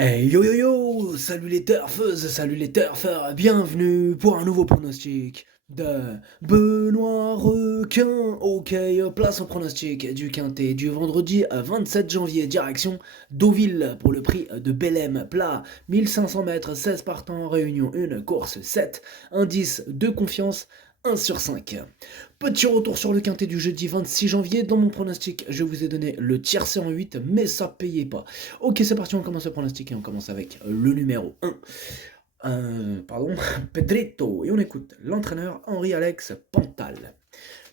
Hey yo yo yo! Salut les turfeuses, salut les turfeurs, bienvenue pour un nouveau pronostic de Benoît Requin. Ok, place au pronostic du Quintet du vendredi 27 janvier, direction Deauville pour le prix de Bellem, plat 1500 mètres, 16 partants, réunion 1, course 7, indice de confiance 1 sur 5. Petit retour sur le quintet du jeudi 26 janvier. Dans mon pronostic, je vous ai donné le tiercé en 8, mais ça payait pas. Ok, c'est parti, on commence le pronostic et on commence avec le numéro 1. Pardon, Pedrito. Et on écoute l'entraîneur Henri-Alex Pantal.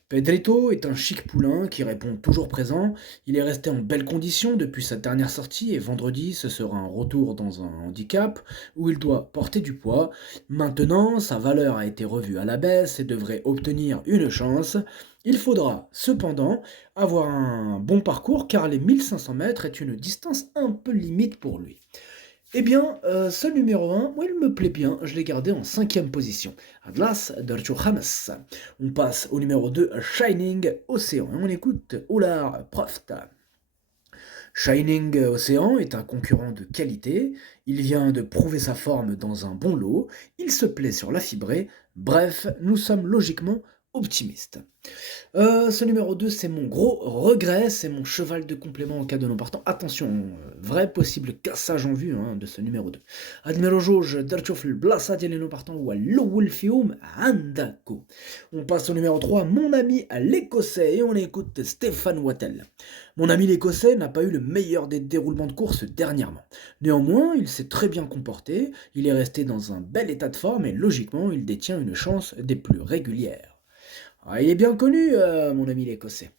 Pedrito est un chic poulain qui répond toujours présent. Il est resté en belle condition depuis sa dernière sortie et vendredi ce sera un retour dans un handicap où il doit porter du poids. Maintenant, sa valeur a été revue à la baisse et devrait obtenir une chance. Il faudra cependant avoir un bon parcours car les 1500 mètres est une distance un peu limite pour lui. Eh bien, ce numéro 1, moi il me plaît bien, je l'ai gardé en cinquième position. Atlas Dercho James. On passe au numéro 2, Shining Océan. Et on écoute Olar Proft. Shining Océan est un concurrent de qualité, il vient de prouver sa forme dans un bon lot, il se plaît sur la fibrée, bref, nous sommes logiquement optimistes. Ce numéro 2, c'est mon gros regret, c'est mon cheval de complément en cas de non partant. Attention, vrai possible cassage en vue hein, de ce numéro 2. Admiro Jauge, Derchof, Blassa, les non partants ou à Lowulfium, Andako. On passe au numéro 3, mon ami l'Écossais, et on écoute Stéphane Wattel. Mon ami l'Écossais n'a pas eu le meilleur des déroulements de course dernièrement. Néanmoins, il s'est très bien comporté, il est resté dans un bel état de forme et logiquement, il détient une chance des plus régulières. Ah, il est bien connu, mon ami l'Écossais.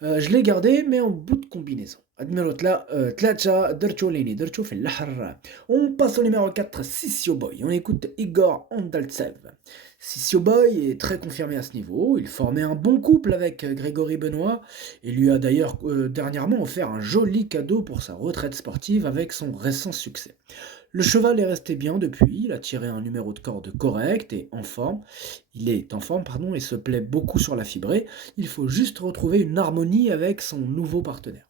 Je l'ai gardé, mais en bout de combinaison. Admiro Tlacha, Dercholini, Dercho fait l'Ahar. On passe au numéro 4, Sissio Boy. On écoute Igor Ondaltsev. Sissio Boy est très confirmé à ce niveau. Il formait un bon couple avec Grégory Benoît et lui a d'ailleurs dernièrement offert un joli cadeau pour sa retraite sportive avec son récent succès. Le cheval est resté bien depuis, il a tiré un numéro de corde correct et en forme. Il est en forme, pardon, et se plaît beaucoup sur la fibrée. Il faut juste retrouver une harmonie avec son nouveau partenaire.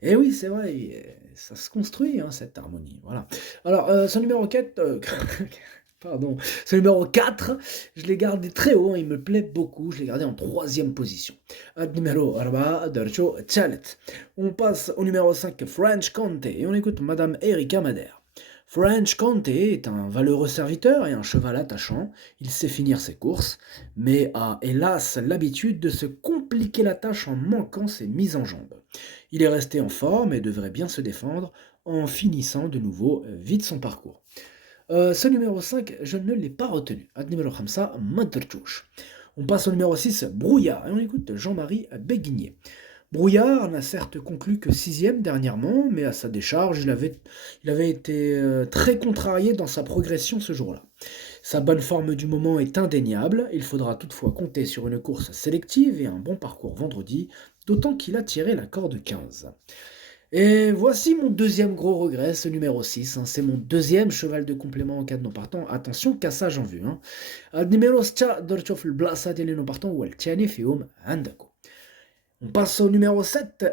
Et oui, c'est vrai, ça se construit, hein, cette harmonie. Voilà. Alors, ce numéro 4, pardon, ce numéro 4, je l'ai gardé très haut, hein, il me plaît beaucoup, je l'ai gardé en troisième position. Numéro 4, Dercho Chalet. On passe au numéro 5, French Conte, et on écoute Madame Erika Madère. French Conte est un valeureux serviteur et un cheval attachant, il sait finir ses courses, mais a hélas l'habitude de se compliquer la tâche en manquant ses mises en jambes. Il est resté en forme et devrait bien se défendre en finissant de nouveau vite son parcours. Ce numéro 5, je ne l'ai pas retenu. Ad numéro 5, Manterchouch. On passe au numéro 6, Brouillard, et on écoute Jean-Marie Béguigné. Brouillard n'a certes conclu que sixième dernièrement, mais à sa décharge, il avait été très contrarié dans sa progression ce jour-là. Sa bonne forme du moment est indéniable, il faudra toutefois compter sur une course sélective et un bon parcours vendredi, d'autant qu'il a tiré la corde 15. Et voici mon deuxième gros regret, ce numéro 6, hein, c'est mon deuxième cheval de complément en cas de non partant. Attention, cassage en vue. Hein. Numéro 7, Dorchof Blasa de non partant ou El Tiani Fium Andako. On passe au numéro 7,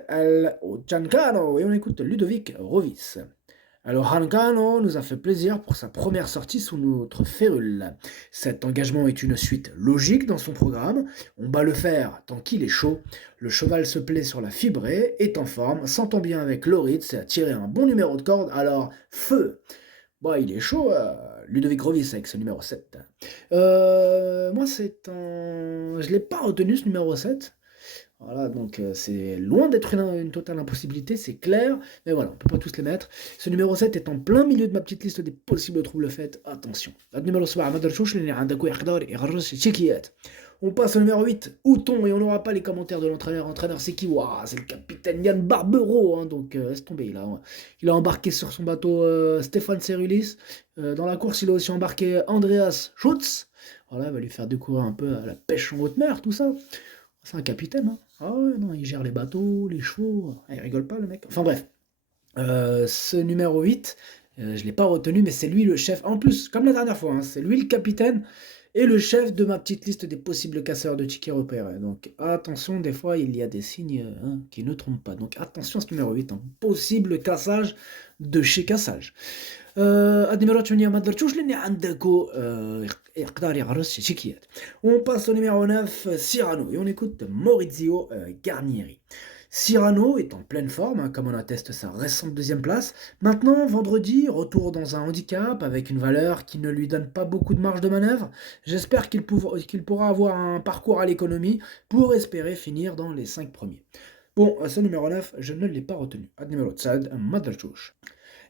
au Giancano, et on écoute Ludovic Rovis. Alors Giancano nous a fait plaisir pour sa première sortie sous notre férule. Cet engagement est une suite logique dans son programme. On bat le fer tant qu'il est chaud. Le cheval se plaît sur la fibrée, est en forme, s'entend bien avec Loritz et a tiré un bon numéro de corde. Alors, feu. Bon, il est chaud, Ludovic Rovis avec ce numéro 7. Moi, je l'ai pas retenu ce numéro 7. Voilà, donc c'est loin d'être une totale impossibilité, c'est clair, mais voilà, on peut pas tous les mettre. Ce numéro 7 est en plein milieu de ma petite liste des possibles troubles faits, attention. On passe au numéro 8, Outon, et on n'aura pas les commentaires de l'entraîneur. L'entraîneur, c'est qui? Ouah, c'est le capitaine Yann Barbero, hein, donc laisse tomber. Il a embarqué sur son bateau Stéphane Cerulis. Dans la course, il a aussi embarqué Andreas Schutz. Voilà, il va lui faire découvrir un peu la pêche en haute mer, tout ça. C'est un capitaine, hein. Ah ouais, non, il gère les bateaux, les chevaux. Ah, il rigole pas, le mec. Enfin bref. Ce numéro 8, je ne l'ai pas retenu, mais c'est lui le chef. En plus, comme la dernière fois, hein, c'est lui le capitaine. et le chef de ma petite liste des possibles casseurs de tickets repérés. Donc attention, des fois il y a des signes qui ne trompent pas. Donc attention à ce numéro 8, un possible cassage de chez Cassage. Admiral ما درتوش لاني عندكو يقدر يغرس شي تيكيات. On passe au numéro 9, Cyrano, et on écoute Maurizio Garnieri. Cyrano est en pleine forme, hein, comme on atteste sa récente deuxième place. Maintenant, vendredi, retour dans un handicap avec une valeur qui ne lui donne pas beaucoup de marge de manœuvre. J'espère qu'il pourra avoir un parcours à l'économie pour espérer finir dans les 5 premiers. Bon, ce numéro 9, je ne l'ai pas retenu. Ad numéro 7, Madalchouch.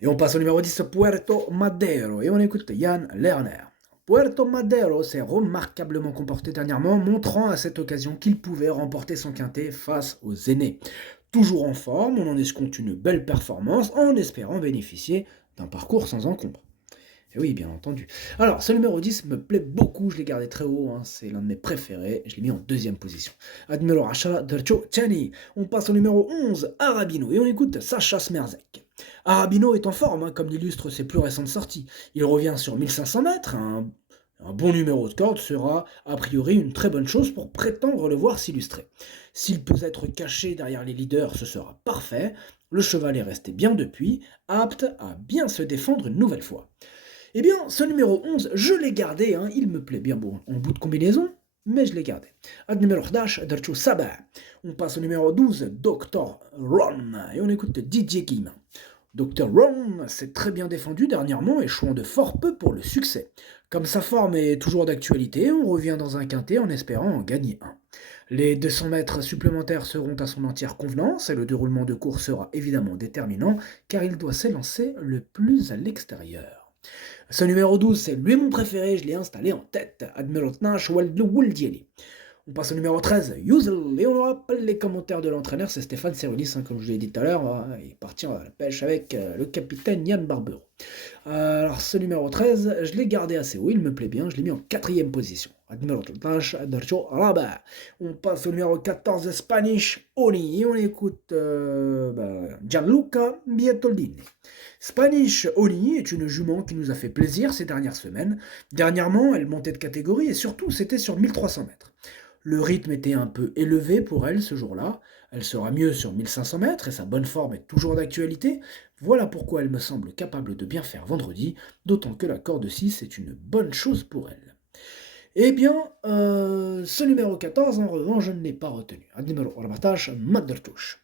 Et on passe au numéro 10, Puerto Madero, et on écoute Yann Lerner. Puerto Madero s'est remarquablement comporté dernièrement, montrant à cette occasion qu'il pouvait remporter son quintet face aux aînés. Toujours en forme, on en escompte une belle performance en espérant bénéficier d'un parcours sans encombre. Et oui, bien entendu. Alors, ce numéro 10 me plaît beaucoup, je l'ai gardé très haut, hein, c'est l'un de mes préférés, je l'ai mis en deuxième position. Admiral Ashala Dercho Chani. On passe au numéro 11, Arabino, et on écoute Sacha Smerzek. Arabino est en forme, hein, comme l'illustrent ses plus récentes sorties. Il revient sur 1500 mètres, un bon numéro de corde sera a priori une très bonne chose pour prétendre le voir s'illustrer. S'il peut être caché derrière les leaders, ce sera parfait. Le cheval est resté bien depuis, apte à bien se défendre une nouvelle fois. Eh bien, ce numéro 11, je l'ai gardé, hein, il me plaît bien bon en bout de combinaison, mais je l'ai gardé. Ad numéro 11, Darcho Saba. On passe au numéro 12, Dr. Ron, et on écoute Didier Guillemin. Dr. Ron s'est très bien défendu dernièrement, échouant de fort peu pour le succès. Comme sa forme est toujours d'actualité, on revient dans un quintet en espérant en gagner un. Les 200 mètres supplémentaires seront à son entière convenance et le déroulement de course sera évidemment déterminant car il doit s'élancer le plus à l'extérieur. Ce numéro 12, c'est lui mon préféré, je l'ai installé en tête, Admiral Nash Wuldieli. On passe au numéro 13, Yuzel, et on rappelle les commentaires de l'entraîneur, c'est Stéphane Serulis, hein, comme je l'ai dit tout à l'heure, il est parti à la pêche avec le capitaine Yann Barbero. Alors ce numéro 13, je l'ai gardé assez haut, il me plaît bien, je l'ai mis en quatrième position. Admiral Nash, Darcho Rabat. On passe au numéro 14, Spanish Oni, et on écoute Gianluca Bietoldini. Spanish Oni est une jument qui nous a fait plaisir ces dernières semaines. Dernièrement, elle montait de catégorie et surtout, c'était sur 1300 mètres. Le rythme était un peu élevé pour elle ce jour-là. Elle sera mieux sur 1500 mètres et sa bonne forme est toujours d'actualité. Voilà pourquoi elle me semble capable de bien faire vendredi, d'autant que la corde 6 est une bonne chose pour elle. Eh bien, ce numéro 14, en revanche, je ne l'ai pas retenu. Numéro 14, Madertouche.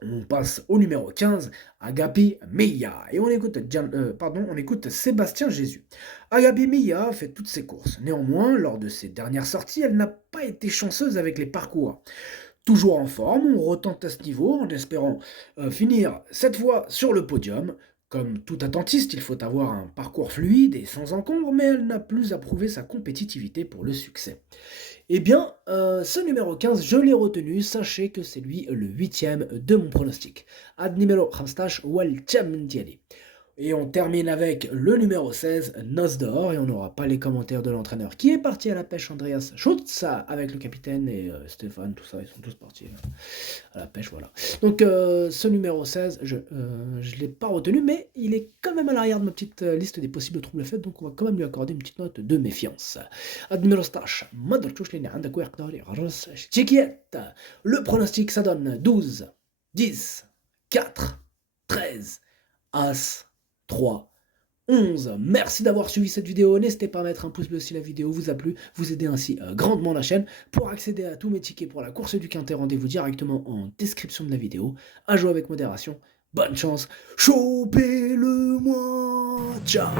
On passe au numéro 15, Agapi Meia, et on écoute Sébastien Jésus. Agapi Meia fait toutes ses courses. Néanmoins, lors de ses dernières sorties, elle n'a pas été chanceuse avec les parcours. Toujours en forme, on retente à ce niveau en espérant finir cette fois sur le podium. Comme tout attentiste, il faut avoir un parcours fluide et sans encombre, mais elle n'a plus à prouver sa compétitivité pour le succès. Eh bien, ce numéro 15, je l'ai retenu, sachez que c'est lui le 8e de mon pronostic. Ad numero 15 Walchamdiali. Et on termine avec le numéro 16, Nosdor, et on n'aura pas les commentaires de l'entraîneur qui est parti à la pêche, Andreas Schutz, avec le capitaine et Stéphane, tout ça, ils sont tous partis à la pêche, voilà. Donc ce numéro 16, je ne l'ai pas retenu, mais il est quand même à l'arrière de ma petite liste des possibles troubles faits, donc on va quand même lui accorder une petite note de méfiance. Admiral Stash, le pronostic, ça donne 12, 10, 4, 13, As, 3, 11. Merci d'avoir suivi cette vidéo. N'hésitez pas à mettre un pouce bleu si la vidéo vous a plu. Vous aidez ainsi grandement la chaîne. Pour accéder à tous mes tickets pour la course du quintet, rendez-vous directement en description de la vidéo. À jouer avec modération. Bonne chance. Chopez-le-moi. Ciao.